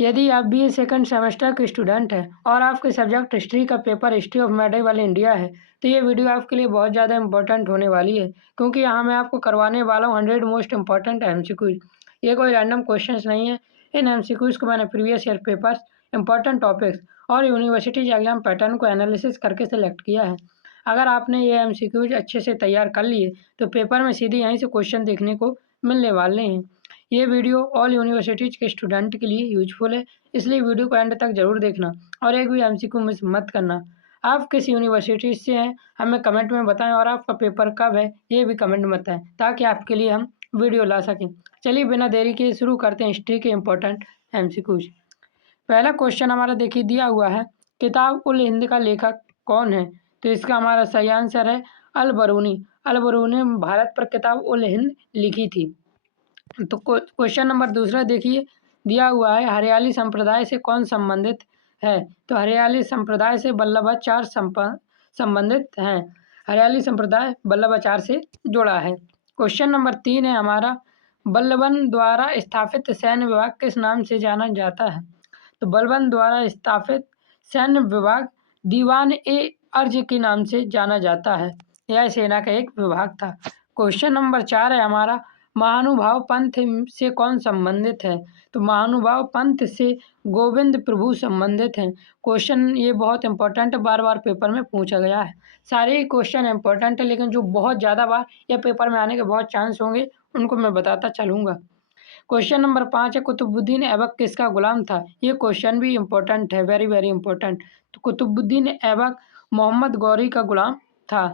यदि आप BA second semester के स्टूडेंट हैं और आपके सब्जेक्ट हिस्ट्री का paper history of medieval India है, तो ये वीडियो आपके लिए बहुत ज़्यादा इंपॉर्टेंट होने वाली है, क्योंकि यहाँ मैं आपको करवाने वाला हूँ 100 मोस्ट इंपॉर्टेंट MCQs। ये कोई रैंडम क्वेश्चंस नहीं है। इन MCQs को मैंने previous year papers, important topics और यूनिवर्सिटीज एग्जाम पैटर्न को एनालिसिस करके सेलेक्ट किया है। अगर आपने ये MCQs अच्छे से तैयार कर लिए तो पेपर में सीधे यहीं से क्वेश्चन देखने को मिलने वाले हैं। ये वीडियो ऑल यूनिवर्सिटीज़ के स्टूडेंट के लिए यूजफुल है, इसलिए वीडियो को एंड तक ज़रूर देखना और एक भी MCQ मिस मत करना। आप किस यूनिवर्सिटी से हैं हमें कमेंट में बताएं और आपका पेपर कब है ये भी कमेंट में बताएं, ताकि आपके लिए हम वीडियो ला सकें। चलिए बिना देरी के शुरू करते हैं हिस्ट्री के इंपॉर्टेंट MCQs। पहला क्वेश्चन हमारा देखिए दिया हुआ है, किताब उल हिंद का लेखक कौन है? तो इसका हमारा सही आंसर है अल बरूनी। अल बरूनी ने भारत पर किताब उल हिंद लिखी थी। तो क्वेश्चन नंबर दूसरा देखिए दिया हुआ है, हरियाली संप्रदाय से कौन संबंधित है? तो हरियाली संप्रदाय से वल्लभाचार्य संबंधित हैं। हरियाली संप्रदाय वल्लभाचार्य से जुड़ा है। क्वेश्चन नंबर 3 है हमारा, बल्लभन द्वारा स्थापित सैन्य विभाग किस नाम से जाना जाता है? तो बल्लभन द्वारा स्थापित सैन्य विभाग दीवान ए अर्ज के नाम से जाना जाता है। यह सेना का एक विभाग था। क्वेश्चन नंबर 4 है हमारा, महानुभाव पंथ से कौन संबंधित है? तो महानुभाव पंथ से गोविंद प्रभु संबंधित हैं। क्वेश्चन ये बहुत इंपॉर्टेंट बार बार पेपर में पूछा गया है। सारे ही क्वेश्चन इंपॉर्टेंट है, लेकिन जो बहुत ज़्यादा बार या पेपर में आने के बहुत चांस होंगे उनको मैं बताता चलूँगा। क्वेश्चन नंबर 5 है, कुतुबुद्दीन ऐबक किसका गुलाम था? ये क्वेश्चन भी इंपॉर्टेंट है, वेरी वेरी इंपॉर्टेंट। तो कुतुबुद्दीन ऐबक मोहम्मद गौरी का गुलाम था।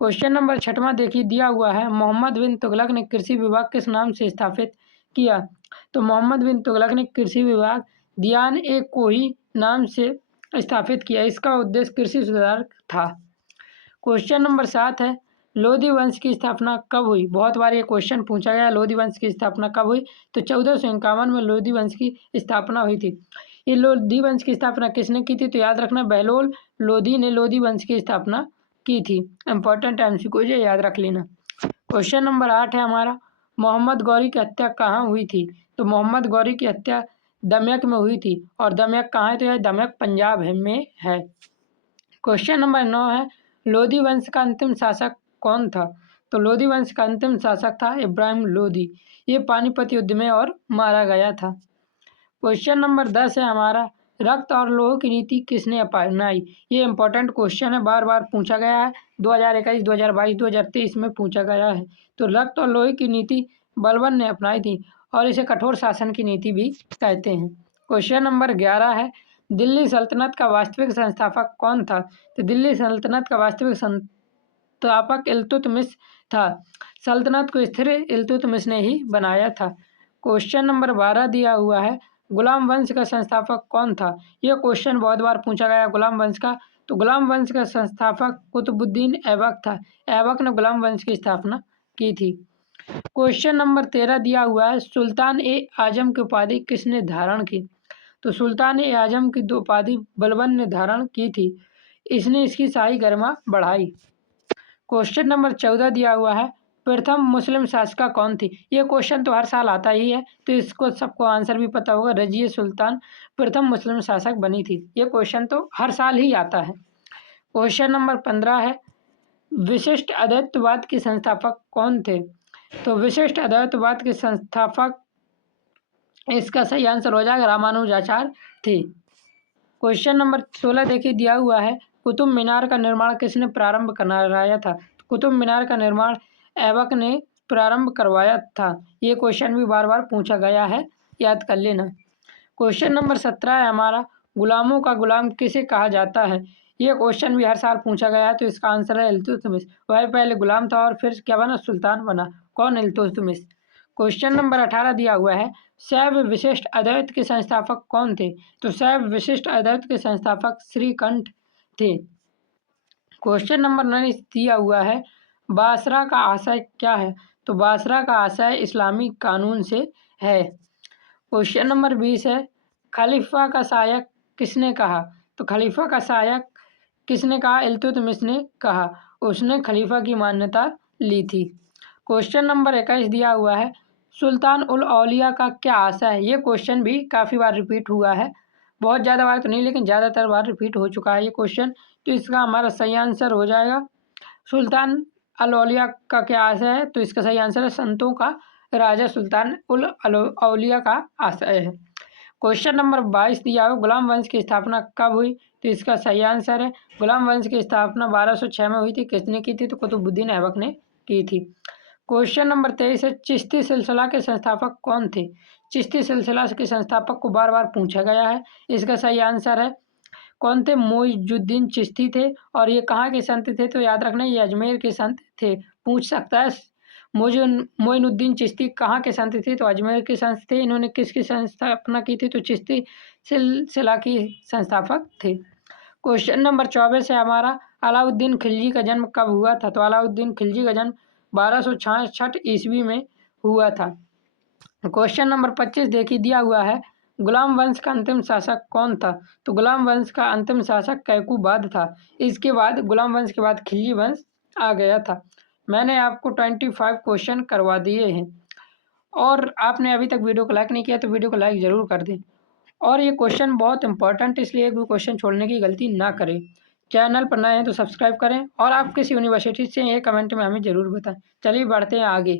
क्वेश्चन नंबर 6वां देखिए दिया हुआ है, मोहम्मद बिन तुगलक ने कृषि विभाग किस नाम से स्थापित किया? तो मोहम्मद बिन तुगलक ने कृषि विभाग दियान ए कोही नाम से स्थापित किया। इसका उद्देश्य कृषि सुधार था। क्वेश्चन नंबर 7 है, लोधी वंश की स्थापना कब हुई? बहुत बार ये क्वेश्चन पूछा गया, लोधी वंश की स्थापना कब हुई? तो 1451 में लोधी वंश की स्थापना हुई थी। ये लोधी वंश की स्थापना किसने की थी? तो याद रखना, बहलोल लोधी ने लोधी वंश की स्थापना की थी। इंपॉर्टेंट MCQ ये याद रख लेना। क्वेश्चन नंबर 8 है हमारा, मोहम्मद गौरी की हत्या कहाँ हुई थी? तो मोहम्मद गौरी की हत्या दमयक में हुई थी। और दमयक कहाँ है? तो यह दमयक पंजाब में है। क्वेश्चन नंबर 9 है, लोधी वंश का अंतिम शासक कौन था? तो लोधी वंश का अंतिम शासक था इब्राहिम लोधी। ये पानीपत युद्ध में और मारा गया था। क्वेश्चन नंबर 10 है हमारा, रक्त और लौह की नीति किसने अपनाई? ये इंपॉर्टेंट क्वेश्चन है, बार बार पूछा गया है। 2021, 2022, 2023 में पूछा गया है। तो रक्त और लोहे की नीति बलबन ने अपनाई थी और इसे कठोर शासन की नीति भी कहते हैं। क्वेश्चन नंबर 11 है, दिल्ली सल्तनत का वास्तविक संस्थापक कौन था? तो दिल्ली सल्तनत का वास्तविक संस्थापक इल्तुतमिश था। सल्तनत को स्थिर इल्तुतमिश ने ही बनाया था। क्वेश्चन नंबर 12 दिया हुआ है, गुलाम वंश का संस्थापक कौन था? यह क्वेश्चन बहुत बार पूछा गया गुलाम वंश का। तो गुलाम वंश का संस्थापक कुतुबुद्दीन ऐबक था। ऐबक ने गुलाम वंश की स्थापना की थी। क्वेश्चन नंबर 13 दिया हुआ है, सुल्तान ए आजम की उपाधि किसने धारण की? तो सुल्तान ए आजम की उपाधि बलबन ने धारण की थी। इसने इसकी शाही गरिमा बढ़ाई। क्वेश्चन नंबर 14 दिया हुआ है, प्रथम मुस्लिम शासिका कौन थी? ये क्वेश्चन तो हर साल आता ही है, तो इसको सबको आंसर भी पता होगा। रजिया सुल्तान प्रथम मुस्लिम शासक बनी थी। ये क्वेश्चन तो हर साल ही आता है। क्वेश्चन नंबर 15 है, विशिष्ट अद्वैतवाद के संस्थापक कौन थे? तो विशिष्ट अद्वैतवाद के संस्थापक, इसका सही आंसर हो जाएगा रामानुजाचार्य थे। क्वेश्चन नंबर 16 देखिए दिया हुआ है, कुतुब मीनार का निर्माण किसने प्रारंभ कराया था? कुतुब मीनार का निर्माण ऐबक ने प्रारंभ करवाया था। ये क्वेश्चन भी बार बार पूछा गया है, याद कर लेना। क्वेश्चन नंबर 17 है हमारा, गुलामों का गुलाम किसे कहा जाता है? ये क्वेश्चन भी हर साल पूछा गया है, तो इसका आंसर है इल्तुतमिश। वह पहले गुलाम था और फिर क्या बना? सुल्तान बना। कौन? इल्तुतमिश। क्वेश्चन नंबर 18 दिया हुआ है, शैव विशिष्ट अद्वैत के संस्थापक कौन थे? तो शैव विशिष्ट अद्वैत के संस्थापक श्रीकंठ थे। क्वेश्चन नंबर 9 दिया हुआ है, बासरा का आशय क्या है? तो बासरा का आशय इस्लामी कानून से है। क्वेश्चन नंबर 20 है, खलीफा का सहायक किसने कहा? तो खलीफा का सहायक किसने कहा? इल्तुतमिश ने कहा। उसने खलीफा की मान्यता ली थी। क्वेश्चन नंबर 21 दिया हुआ है, सुल्तान उल औलिया का क्या आशय है। ये क्वेश्चन भी काफ़ी बार रिपीट हुआ है, बहुत ज़्यादा बार तो नहीं लेकिन ज़्यादातर बार रिपीट हो चुका है ये क्वेश्चन। तो इसका हमारा सही आंसर हो जाएगा सुल्तान अल औलिया का क्या आशय है। तो इसका सही आंसर है संतों का राजा सुल्तान उल औलिया का आशय है। क्वेश्चन नंबर 22 दिया हो, गुलाम वंश की स्थापना कब हुई। तो इसका सही आंसर है गुलाम वंश की स्थापना 1206 में हुई थी। किसने की थी। तो कुतुबुद्दीन ऐबक ने की थी। क्वेश्चन नंबर 23 है, चिश्ती सिलसिला के संस्थापक कौन थे। चिश्ती सिलसिला के संस्थापक को बार बार पूछा गया है। इसका सही आंसर है कौन थे। मोइजुद्दीन चिश्ती थे। और ये कहाँ के संत थे। तो याद रखना ये अजमेर के संत थे। पूछ सकता है मोइनुद्दीन चिश्ती कहाँ के संत थे। तो अजमेर के संत थे। इन्होंने किसकी संस्थापना की थी। तो चिश्ती सिलसिला की संस्थापक थे। क्वेश्चन नंबर 24 है हमारा, अलाउद्दीन खिलजी का जन्म कब हुआ था। तो अलाउद्दीन खिलजी का जन्म 1266 ईस्वी में हुआ था। क्वेश्चन नंबर 25 देखिए दिया हुआ है, गुलाम वंश का अंतिम शासक कौन था। तो गुलाम वंश का अंतिम शासक कैकूबाद था। इसके बाद गुलाम वंश के बाद खिलजी वंश आ गया था। मैंने आपको 25 क्वेश्चन करवा दिए हैं और आपने अभी तक वीडियो को लाइक नहीं किया तो वीडियो को लाइक ज़रूर कर दें। और ये क्वेश्चन बहुत इंपॉर्टेंट, इसलिए एक भी क्वेश्चन छोड़ने की गलती ना करें। चैनल पर नए हैं तो सब्सक्राइब करें और आप किस यूनिवर्सिटी से ये कमेंट में हमें ज़रूर बताएं। चलिए बढ़ते हैं आगे।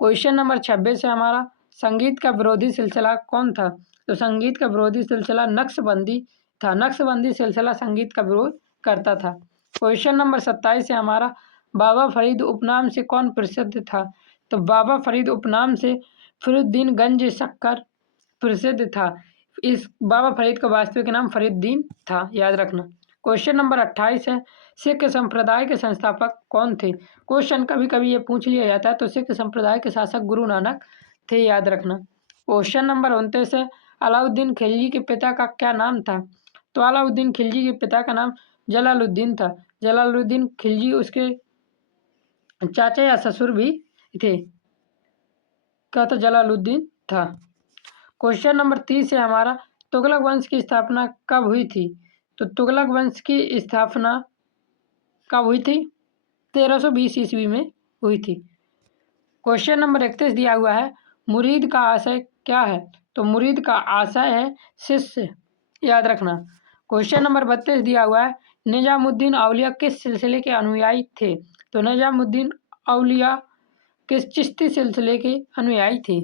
क्वेश्चन नंबर 26 है हमारा, संगीत का विरोधी सिलसिला कौन था। तो संगीत का विरोधी सिलसिला नक्शबंदी था। नक्शबंदी सिलसिला संगीत का विरोध करता था। क्वेश्चन नंबर 27 है हमारा, बाबा फरीद उपनाम से कौन प्रसिद्ध था। तो बाबा फरीद उपनाम से फरीदुद्दीन गंज शक्कर प्रसिद्ध था। इस बाबा फरीद का वास्तविक नाम फरीदुद्दीन था, याद रखना। क्वेश्चन नंबर 28 है, सिख संप्रदाय के संस्थापक कौन थे। क्वेश्चन कभी कभी ये पूछ लिया जाता है। तो सिख संप्रदाय के शासक गुरु नानक थे, याद रखना। क्वेश्चन नंबर 29 है, अलाउद्दीन खिलजी के पिता का क्या नाम था। तो अलाउद्दीन खिलजी के पिता का नाम जलालुद्दीन था। जलालुद्दीन खिलजी उसके चाचा या ससुर भी थे। क्या था, जलालुद्दीन था। क्वेश्चन नंबर 30 है हमारा, तुगलक वंश की स्थापना कब हुई थी। तो तुगलक वंश की स्थापना कब हुई थी। 1320 ईस्वी में हुई थी। क्वेश्चन नंबर 31 दिया हुआ है, मुरीद का आशय क्या है। तो मुरीद का आशय है शिष्य, याद रखना। क्वेश्चन नंबर 32 दिया हुआ है, निजामुद्दीन औलिया किस सिलसिले के अनुयायी थे। तो निजामुद्दीन औलिया किस चिश्ती सिलसिले के अनुयायी थे।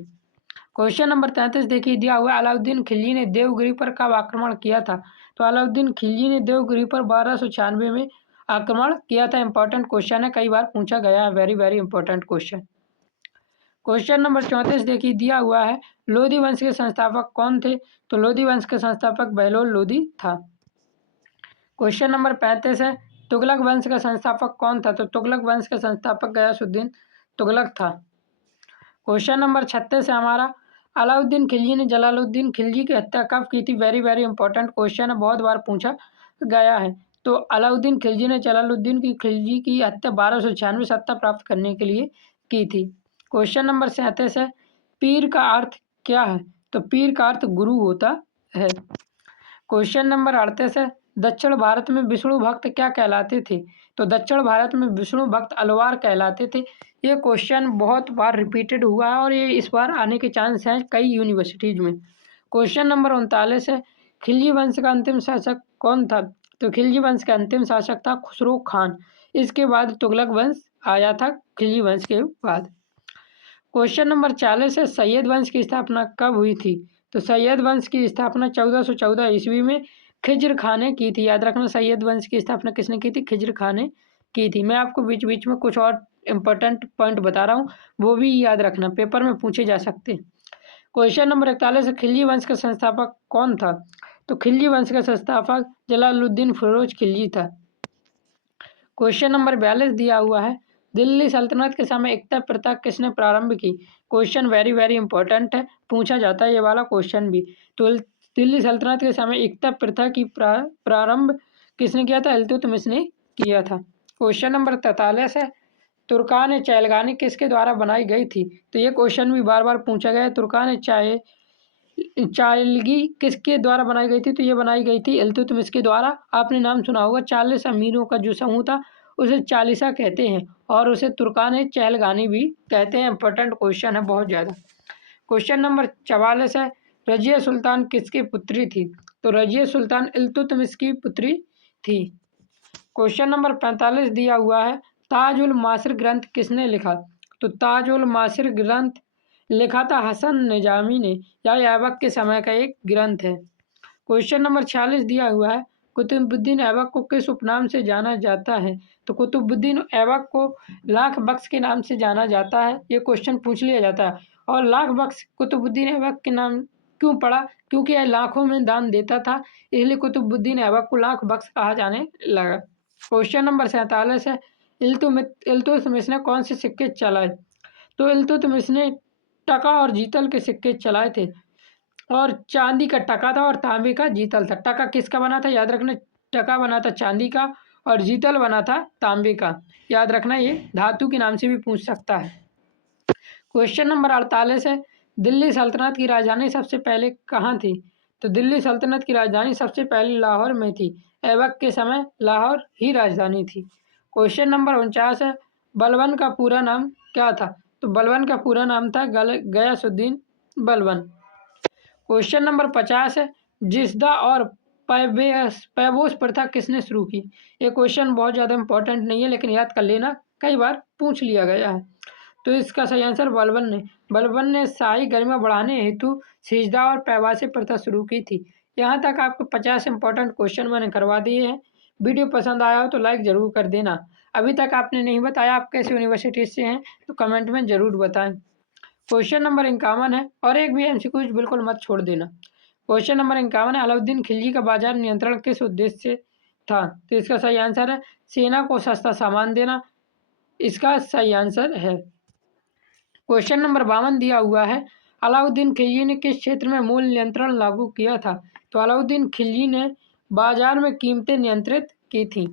क्वेश्चन नंबर 33 देखिए दिया हुआ है, अलाउद्दीन खिलजी ने देवगिरी पर कब आक्रमण किया था। तो अलाउद्दीन खिलजी ने देवगिरी पर 1296 में आक्रमण किया था। इंपॉर्टेंट क्वेश्चन है, कई बार पूछा गया है, very very important question. Question number 34 देखिए दिया हुआ है, लोधी वंश के संस्थापक कौन थे। तो लोधी वंश के संस्थापक बहलोल लोधी था। क्वेश्चन नंबर 35 है, तुगलक वंश का संस्थापक कौन था। तो तुगलक वंश का संस्थापक गयासुद्दीन तुगलक था। क्वेश्चन नंबर 36 है हमारा, अलाउद्दीन खिलजी ने जलालुद्दीन खिलजी की हत्या कब की थी। वेरी वेरी इंपॉर्टेंट क्वेश्चन है, बहुत बार पूछा गया है। तो अलाउद्दीन खिलजी ने जलालुद्दीन की खिलजी की हत्या 1296 सत्ता प्राप्त करने के लिए की थी। क्वेश्चन नंबर 37 है, पीर का अर्थ क्या है। तो पीर का अर्थ गुरु होता है। क्वेश्चन नंबर 38 है, दक्षिण भारत में विष्णु भक्त क्या कहलाते थे। तो दक्षिण भारत में विष्णु भक्त अलवार कहलाते थे। ये क्वेश्चन बहुत बार रिपीटेड हुआ है और ये इस बार आने के चांस हैं कई यूनिवर्सिटीज़ में। क्वेश्चन नंबर 39 है, खिलजी वंश का अंतिम शासक कौन था। तो खिलजी वंश का अंतिम शासक था खुसरो खान। इसके बाद तुगलक वंश आया था खिलजी वंश के बाद। क्वेश्चन नंबर 40 है, सैयद वंश की स्थापना कब हुई थी। तो सैयद वंश की स्थापना 1414 ईस्वी में खिज्र खान ने की थी। याद रखना, सैयद वंश की स्थापना किसने की थी। खिज्र खान ने की थी। मैं आपको बीच बीच में कुछ और इम्पोर्टेंट पॉइंट बता रहा हूँ, वो भी याद रखना, पेपर में पूछे जा सकते हैं। क्वेश्चन नंबर 41 है, खिलजी वंश का संस्थापक कौन था। तो खिलजी वंश का संस्थापक जलालुद्दीन फिरोज खिलजी था। क्वेश्चन नंबर 42 दिया हुआ है, दिल्ली सल्तनत के समय एकता प्रथा किसने प्रारंभ की। क्वेश्चन वेरी वेरी इंपॉर्टेंट है, पूछा जाता है ये वाला क्वेश्चन भी। तो दिल्ली सल्तनत के समय एकता प्रथा की प्रारंभ किसने किया था। इल्तुतमिश ने किया था। क्वेश्चन नंबर 43 है, तुर्कान चैलगानी किसके द्वारा बनाई गई थी। तो ये क्वेश्चन भी बार बार पूछा गया है। तुर्कान चायलगी किसके द्वारा बनाई गई थी। तो ये बनाई गई थी इल्तुतमिश के द्वारा। आपने नाम सुना होगा, 40 अमीरों का जो समूह था उसे चालीसा कहते हैं और उसे तुर्कान चहलगानी भी कहते हैं। इंपॉर्टेंट क्वेश्चन है बहुत ज़्यादा। क्वेश्चन नंबर 44 है, रजिया सुल्तान किसकी पुत्री थी? तो रजिया सुल्तान इल्तुतमिश की पुत्री थी। क्वेश्चन नंबर 45 दिया हुआ है, ताज उल मासिर ग्रंथ किसने लिखा? तो ताज उल मासिर ग्रंथ लिखा था हसन निजामी ने, या ऐबक के समय का एक ग्रंथ है। क्वेश्चन नंबर 46 दिया हुआ है, कुतुबुद्दीन ऐबक को किस उपनाम से जाना जाता है? तो कुतुबुद्दीन ऐबक को लाख बख्श के नाम से जाना जाता है। ये क्वेश्चन पूछ लिया जाता है। और लाख बख्श कुतुबुद्दीन ऐबक के नाम क्यों पड़ा? क्योंकि यह लाखों में दान देता था, इसलिए कुतुबुद्दीन ऐबक को लाख बख्श कहा जाने लगा। क्वेश्चन नंबर 47 है, इल्तुतमिश ने कौन से सिक्के चलाए? तो इल्तुतमिश ने टका और जीतल के सिक्के चलाए थे, और चांदी का टका था और तांबे का जीतल था। टका किसका बना था? याद रखना, टका बना था चांदी का और जीतल बना था तांबे का। याद रखना, ये धातु के नाम से भी पूछ सकता है। क्वेश्चन नंबर 48 है, दिल्ली सल्तनत की राजधानी सबसे पहले कहाँ थी? तो दिल्ली सल्तनत की राजधानी सबसे पहले लाहौर में थी। ऐबक के समय लाहौर ही राजधानी थी। क्वेश्चन नंबर 49 है, बलबन का पूरा नाम क्या था? तो बलबन का पूरा नाम था गयासुद्दीन बलबन। क्वेश्चन नंबर 50 है, जिसदा और पैबोस प्रथा किसने शुरू की? ये क्वेश्चन बहुत ज़्यादा इंपॉर्टेंट नहीं है, लेकिन याद कर लेना, कई बार पूछ लिया गया है। तो इसका सही आंसर बलबन ने शाही गरिमा बढ़ाने हेतु सिजदा और पैबासी प्रथा शुरू की थी। यहाँ तक आपको 50 इंपॉर्टेंट क्वेश्चन मैंने करवा दिए हैं। वीडियो पसंद आया हो तो लाइक ज़रूर कर देना। अभी तक आपने नहीं बताया आप कैसे यूनिवर्सिटी से हैं, तो कमेंट में ज़रूर बताएं। क्वेश्चन नंबर 51 है, और एक भी एमसीक्यू बिल्कुल मत छोड़ देना। क्वेश्चन नंबर 51 है, अलाउद्दीन खिलजी का बाजार नियंत्रण किस उद्देश्य से था? तो इसका सही आंसर है सेना को सस्ता सामान देना। इसका सही आंसर है। क्वेश्चन नंबर 52 दिया हुआ है, अलाउद्दीन खिलजी ने किस क्षेत्र में मूल्य नियंत्रण लागू किया था? तो अलाउद्दीन खिलजी ने बाजार में कीमतें नियंत्रित की थी।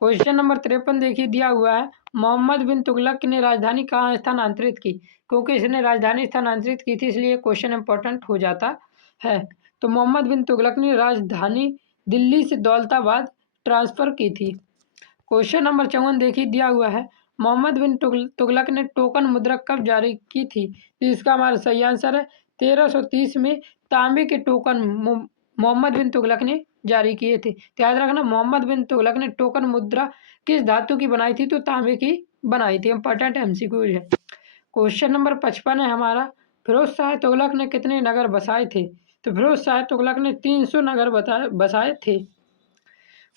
क्वेश्चन नंबर 53 देखिए दिया हुआ है, मोहम्मद बिन तुगलक ने राजधानी कहाँ स्थानांतरित की? क्योंकि इसने राजधानी स्थानांतरित की थी, इसलिए क्वेश्चन इंपॉर्टेंट हो जाता है। तो मोहम्मद बिन तुगलक ने राजधानी दिल्ली से दौलताबाद ट्रांसफर की थी। क्वेश्चन नंबर 54 देखिए दिया हुआ है, मोहम्मद बिन तुगलक ने टोकन मुद्रा कब जारी की थी? तो इसका हमारा सही आंसर है 1330 में तांबे के टोकन मोहम्मद बिन तुगलक ने जारी किए थे। तो याद रखना, मोहम्मद बिन तुगलक ने टोकन मुद्रा किस धातु की बनाई थी? तो तांबे की बनाई थी। इंपॉर्टेंट एमसीक्यू है। क्वेश्चन नंबर 55 है हमारा, फिरोज शाह तुगलक ने कितने नगर बसाए थे? तो फिरोज शाह तुगलक ने 300 नगर बसाए थे।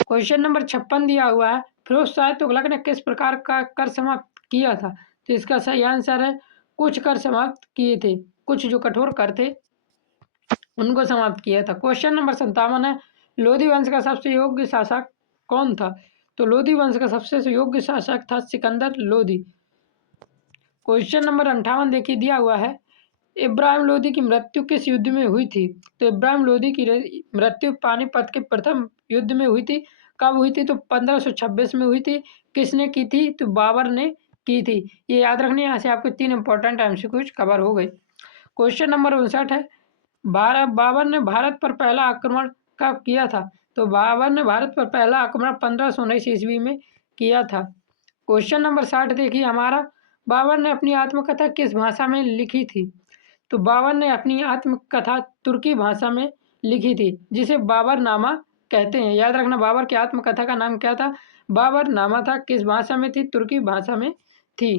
क्वेश्चन नंबर 56 दिया हुआ है, फिरोज शाह तुगलक ने किस प्रकार का कर समाप्त किया था? तो इसका सही आंसर है कुछ कर समाप्त किए थे। कुछ जो कठोर कर थे उनको समाप्त किया था। क्वेश्चन नंबर 57 है, लोधी वंश का सबसे योग्य शासक कौन था? तो लोधी वंश का सबसे योग्य शासक था सिकंदर लोधी। क्वेश्चन नंबर 58 देखिए दिया हुआ है, इब्राहिम लोधी की मृत्यु किस युद्ध में हुई थी? तो इब्राहिम लोधी की मृत्यु पानीपत के प्रथम युद्ध में हुई थी। कब हुई थी? तो 1526 में हुई थी। किसने की थी? तो बाबर ने की थी। ये याद रखनी है। यहाँ से आपके 3 इंपॉर्टेंट एमसीक्यूज कवर हो गए। क्वेश्चन नंबर 59 है, बाबर ने भारत पर पहला आक्रमण कब किया था? तो बाबर ने भारत पर पहला आक्रमण 1519 ईस्वी में किया था। क्वेश्चन नंबर 60 देखिए हमारा, बाबर ने अपनी आत्मकथा किस भाषा में लिखी थी? तो बाबर ने अपनी आत्मकथा तुर्की भाषा में लिखी थी, जिसे बाबरनामा कहते हैं। याद रखना, बाबर की आत्मकथा का नाम क्या था? बाबरनामा था। किस भाषा में थी? तुर्की भाषा में थी।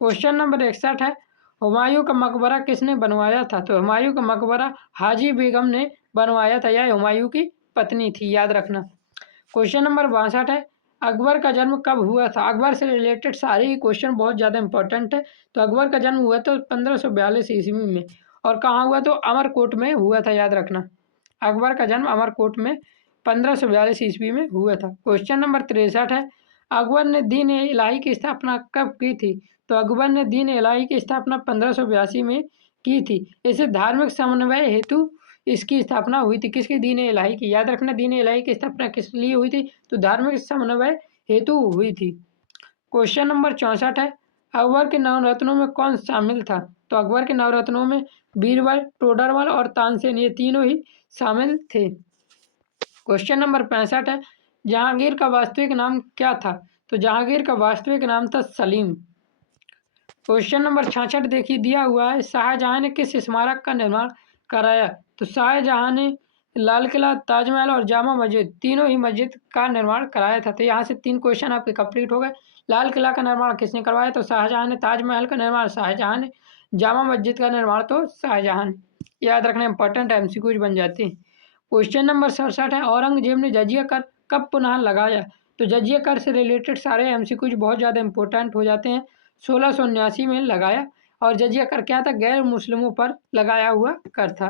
क्वेश्चन नंबर 61 है, हुमायूं का मकबरा किसने बनवाया था? तो हुमायूं का मकबरा हाजी बेगम ने बनवाया था। यह हुमायूं की पत्नी थी। याद रखना। क्वेश्चन नंबर 62 है, अकबर का जन्म कब हुआ था? अकबर से रिलेटेड सारे ही क्वेश्चन बहुत ज़्यादा इंपॉर्टेंट है। तो अकबर का जन्म हुआ तो 1542 ईस्वी में। और कहाँ हुआ? तो अमरकोट में हुआ था। याद रखना, अकबर का जन्म अमरकोट में 1542 ईस्वी में हुआ था। क्वेश्चन नंबर 63 है, अकबर ने दीन ए इलाही की स्थापना कब की थी? तो अकबर ने दीन ए इलाही की स्थापना 1582 में की थी। इसे धार्मिक समन्वय हेतु इसकी स्थापना हुई थी। किसकी? दीन ए इलाही की। याद रखना, दीन ए इलाही की स्थापना किस लिए हुई थी? तो धार्मिक समन्वय हेतु हुई थी। क्वेश्चन नंबर 64 है, अकबर के नवरत्नों में कौन शामिल था? तो अकबर के नवरत्नों में बीरबल, टोडरमल और तानसेन, ये तीनों ही शामिल थे। क्वेश्चन नंबर 65 है, जहांगीर का वास्तविक नाम क्या था? तो जहांगीर का वास्तविक नाम था सलीम। क्वेश्चन नंबर 66 देखिए दिया हुआ है, शाहजहां ने किस स्मारक का निर्माण कराया? तो शाहजहां ने लाल किला, ताजमहल और जामा मस्जिद तीनों ही मस्जिद का निर्माण कराया था। तो यहाँ से 3 क्वेश्चन आपके कंप्लीट हो गए। लाल किला का निर्माण किसने करवाया? तो शाहजहां ने। ताजमहल का निर्माण शाहजहां ने। जामा मस्जिद का निर्माण तो शाहजहां ने। याद रखना इंपॉर्टेंट एमसीक्यूज बन जाते हैं। क्वेश्चन नंबर 67 है, औरंगजेब ने जजिया कर कब पुनः लगाया? तो जजिया कर से रिलेटेड सारे एमसीक्यूज बहुत ज़्यादा इंपॉर्टेंट हो जाते हैं। 1679 में लगाया। और जजिया कर क्या था? गैर मुस्लिमों पर लगाया हुआ कर था।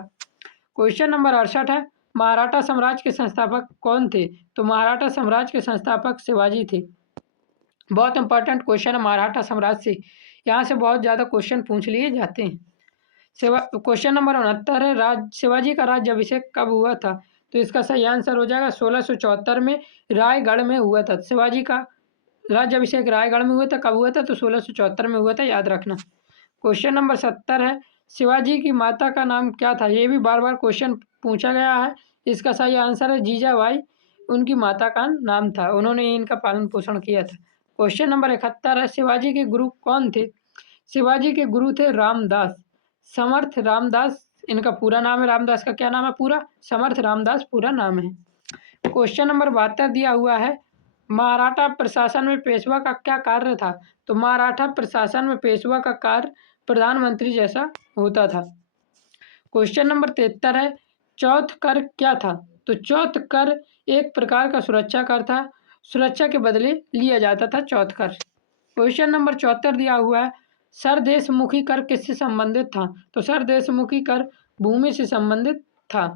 क्वेश्चन नंबर 68 है, मराठा साम्राज्य के संस्थापक कौन थे? तो मराठा साम्राज्य के संस्थापक शिवाजी थे। बहुत इंपॉर्टेंट क्वेश्चन है मराठा साम्राज्य से, यहाँ से बहुत ज़्यादा क्वेश्चन पूछ लिए जाते हैं। क्वेश्चन नंबर 69 है, शिवाजी का राज्याभिषेक कब हुआ था? तो इसका सही आंसर हो जाएगा 1674 में रायगढ़ में हुआ था। शिवाजी का राज्याभिषेक रायगढ़ में हुआ था। कब हुआ था? तो 1674 में हुआ था, याद रखना। क्वेश्चन नंबर 70 है, शिवाजी की माता का नाम क्या था? ये भी बार बार क्वेश्चन पूछा गया है। इसका सही आंसर है जीजाबाई, उनकी माता का नाम था। उन्होंने इनका पालन पोषण किया था। क्वेश्चन नंबर 71 है, शिवाजी के गुरु कौन थे? शिवाजी के गुरु थे रामदास, समर्थ रामदास इनका पूरा नाम है। रामदास का क्या नाम है पूरा? समर्थ रामदास पूरा नाम है। क्वेश्चन नंबर 72 दिया हुआ है, मराठा प्रशासन में पेशवा का क्या कार्य था? तो मराठा प्रशासन में पेशवा का कार्य प्रधानमंत्री जैसा होता था। क्वेश्चन नंबर 73 है, चौथ कर क्या था? तो चौथ कर एक प्रकार का सुरक्षा कर था। सुरक्षा के बदले लिया जाता था चौथ कर। क्वेश्चन नंबर 74 दिया हुआ है, सरदेशमुखी कर किससे संबंधित था? तो सरदेशमुखी कर भूमि से संबंधित था।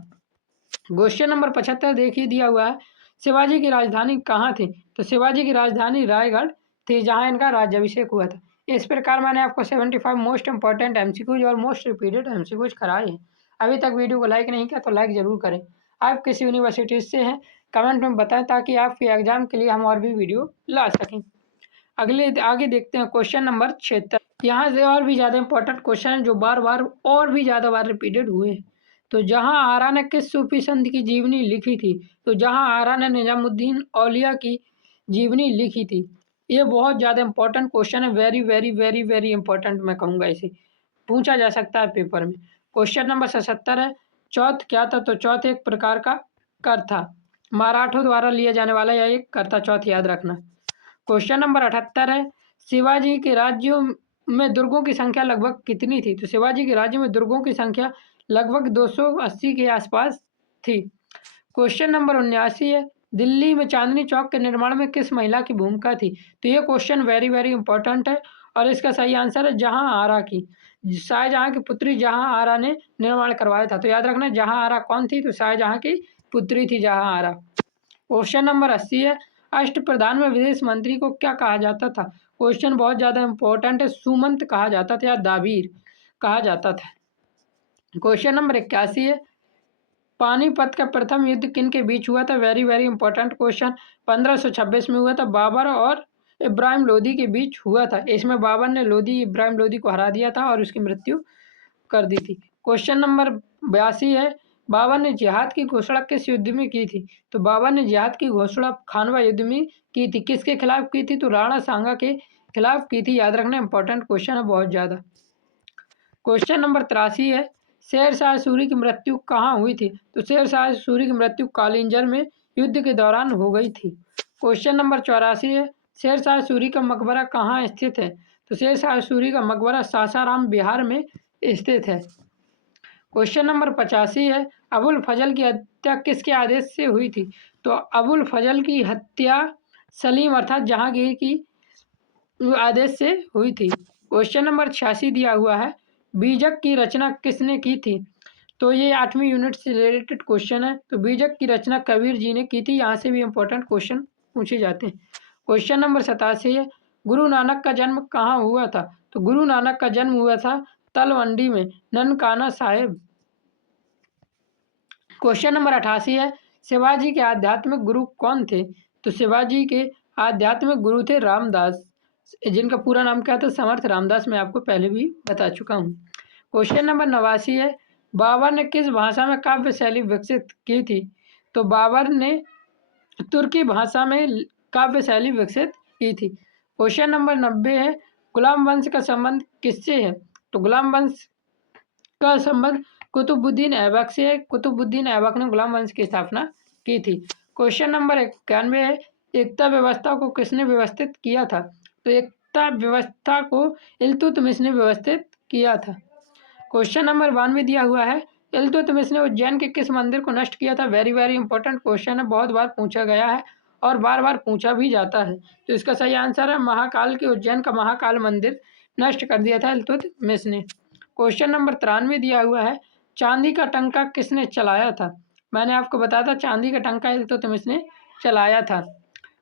क्वेश्चन नंबर 75 देखिए दिया हुआ है, शिवाजी की राजधानी कहाँ थी? तो शिवाजी की राजधानी रायगढ़ थी, जहाँ इनका राज्याभिषेक हुआ था। इस प्रकार मैंने आपको 75 मोस्ट इंपॉर्टेंट एमसीक्यूज और मोस्ट रिपीटेड एमसीक्यूज कराए हैं। अभी तक वीडियो को लाइक नहीं किया तो लाइक ज़रूर करें। आप किस यूनिवर्सिटी से हैं कमेंट में बताएं, ताकि आपके एग्जाम के लिए हम और भी वीडियो ला सकें। आगे देखते हैं क्वेश्चन नंबर 76। यहाँ से और भी ज़्यादा इंपॉर्टेंट क्वेश्चन है, जो बार बार और भी ज़्यादा बार रिपीटेड हुए हैं। तो जहाँ आरा ने किस सूफी संत की जीवनी लिखी थी? तो जहाँ आरा ने निजामुद्दीन औलिया की जीवनी लिखी थी। ये बहुत ज़्यादा इंपॉर्टेंट क्वेश्चन है, very very very very important मैं कहूँगा। इसे पूछा जा सकता है पेपर में। क्वेश्चन नंबर 77 है, चौथ क्या था? तो चौथ एक प्रकार का कर था, मराठों द्वारा लिया जाने वाला यह एक कर था चौथ, याद रखना। क्वेश्चन नंबर 78 है, शिवाजी के राज्यों में दुर्गों की संख्या लगभग कितनी थी? तो शिवाजी के राज्य में दुर्गों की संख्या लगभग 280 के आसपास थी। क्वेश्चन नंबर 79 है, दिल्ली में चांदनी चौक के निर्माण में किस महिला की भूमिका थी? तो ये क्वेश्चन वेरी वेरी इंपॉर्टेंट है, और इसका सही आंसर है जहां आरा की। शाहजहां की पुत्री जहां आरा ने निर्माण करवाया था। तो याद रखना, जहां आरा कौन थी? तो शाहजहां की पुत्री थी जहां आरा। क्वेश्चन नंबर 80 है, अष्टप्रधान में विदेश मंत्री को क्या कहा जाता था? क्वेश्चन बहुत ज़्यादा इंपॉर्टेंट है, सुमंत कहा जाता था या दाबीर कहा जाता था। क्वेश्चन नंबर 81 है, पानीपत का प्रथम युद्ध किन के बीच हुआ था? Very very important question. 1526 में हुआ था, बाबर और इब्राहिम लोदी के बीच हुआ था। इसमें बाबर ने इब्राहिम लोदी को हरा दिया था और उसकी मृत्यु कर दी थी। क्वेश्चन नंबर 82 है, बाबर ने जिहाद की घोषणा किस युद्ध में की थी? तो बाबर ने जिहाद की घोषणा खानवा युद्ध में की थी। किसके खिलाफ की थी? तो राणा सांगा के खिलाफ की थी। याद रखना, इंपॉर्टेंट क्वेश्चन है बहुत ज़्यादा। क्वेश्चन नंबर 83 है, शेर शाह सूरी की मृत्यु कहाँ हुई थी? तो शेर शाह सूरी की मृत्यु कालिंजर में युद्ध के दौरान हो गई थी। क्वेश्चन नंबर 84 है, शेर शाह सूरी का मकबरा कहाँ स्थित है? तो शेर शाह सूरी का मकबरा सासाराम बिहार में स्थित है। क्वेश्चन नंबर 85 है, अबुल फजल की हत्या किसके आदेश से हुई थी? तो अबुल फजल की हत्या सलीम अर्थात जहांगीर की आदेश से हुई थी। क्वेश्चन नंबर 86 दिया हुआ है, बीजक की रचना किसने की थी? तो ये 8वीं यूनिट से रिलेटेड क्वेश्चन है। तो बीजक की रचना कबीर जी ने की थी। यहाँ से भी इंपॉर्टेंट क्वेश्चन पूछे जाते हैं। क्वेश्चन नंबर 87 है, गुरु नानक का जन्म कहाँ हुआ था? तो गुरु नानक का जन्म हुआ था तलवंडी में, ननकाना साहेब। क्वेश्चन नंबर 88 है, शिवाजी के आध्यात्मिक गुरु कौन थे? तो शिवाजी के आध्यात्मिक गुरु थे रामदास, जिनका पूरा नाम क्या था? समर्थ रामदास। मैं आपको पहले भी बता चुका हूँ। क्वेश्चन नंबर 89 है, बाबर ने किस भाषा में काव्य शैली विकसित की थी? तो बाबर ने तुर्की भाषा में काव्य शैली विकसित की थी। क्वेश्चन नंबर 90 है, गुलाम वंश का संबंध किससे है? तो गुलाम वंश का संबंध कुतुबुद्दीन ऐबक से है। कुतुबुद्दीन ऐबक ने गुलाम वंश की स्थापना की थी। क्वेश्चन नंबर 91 है, एकता व्यवस्था को किसने व्यवस्थित किया था? तो एकता व्यवस्था को इल्तुतमिश ने व्यवस्थित किया था। क्वेश्चन नंबर 92 दिया हुआ है, इल्तुतमिश ने उज्जैन के किस मंदिर को नष्ट किया था? वेरी वेरी इंपॉर्टेंट क्वेश्चन है, बहुत बार पूछा गया है और बार बार पूछा भी जाता है। तो इसका सही आंसर है महाकाल के उज्जैन का महाकाल मंदिर नष्ट कर दिया था इल्तुतमिश ने। क्वेश्चन नंबर 93 दिया हुआ है, चांदी का टंका किसने चलाया था? मैंने आपको बताया था चांदी का टंका इल्तुतमिश ने चलाया था।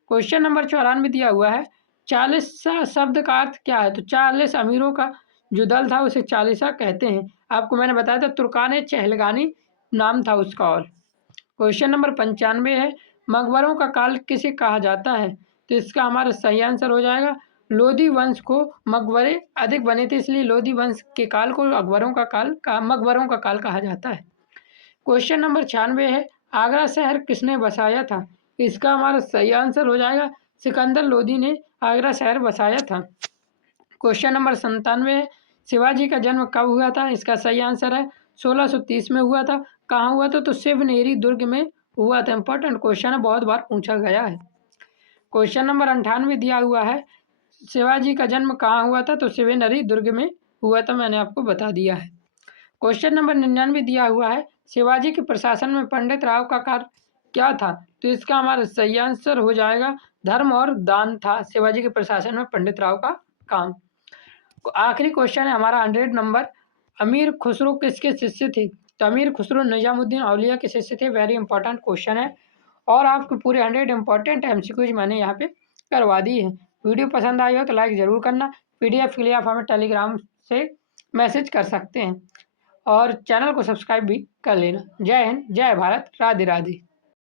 क्वेश्चन नंबर 94 दिया हुआ है, 40सा शब्द का अर्थ क्या है? तो 40 अमीरों का जो दल था उसे 40सा कहते हैं। आपको मैंने बताया था तुर्कान चहलगानी नाम था उसका। और क्वेश्चन नंबर 95 है, मकबरों का काल किसे कहा जाता है? तो इसका हमारा सही आंसर हो जाएगा लोधी वंश को मकबरे अधिक बने थे, इसलिए लोधी वंश के काल को मकबरों का काल कहा जाता है। क्वेश्चन नंबर 96 है, आगरा शहर किसने बसाया था? इसका हमारा सही आंसर हो जाएगा सिकंदर लोधी ने आगरा शहर बसाया था। क्वेश्चन नंबर 97 है, शिवाजी का जन्म कब हुआ था? इसका सही आंसर है 1630 में हुआ था। कहाँ हुआ था? तो शिवनेरी दुर्ग में हुआ था। इंपॉर्टेंट क्वेश्चन है, बहुत बार पूछा गया है। क्वेश्चन नंबर 98 दिया हुआ है, शिवाजी का जन्म कहाँ हुआ था? तो शिवनेरी दुर्ग में हुआ था, मैंने आपको बता दिया है। क्वेश्चन नंबर 99 दिया हुआ है, शिवाजी के प्रशासन में पंडित राव का कार्य क्या था? तो इसका हमारा सही आंसर हो जाएगा धर्म और दान था शिवाजी के प्रशासन में पंडित राव का काम। आखिरी क्वेश्चन है हमारा 100 नंबर, अमीर खुसरो किसके शिष्य थे? तो अमीर खुसरो निजामुद्दीन औलिया के शिष्य थे। वेरी इंपॉर्टेंट क्वेश्चन है और आपके पूरे 100 इंपॉर्टेंट एमसीक्यूज मैंने यहाँ पे करवा दी है। वीडियो पसंद आई हो तो लाइक ज़रूर करना। पीडीएफ के लिए आप हमें टेलीग्राम से मैसेज कर सकते हैं और चैनल को सब्सक्राइब भी कर लेना। जय हिंद, जय भारत, राधे राधे।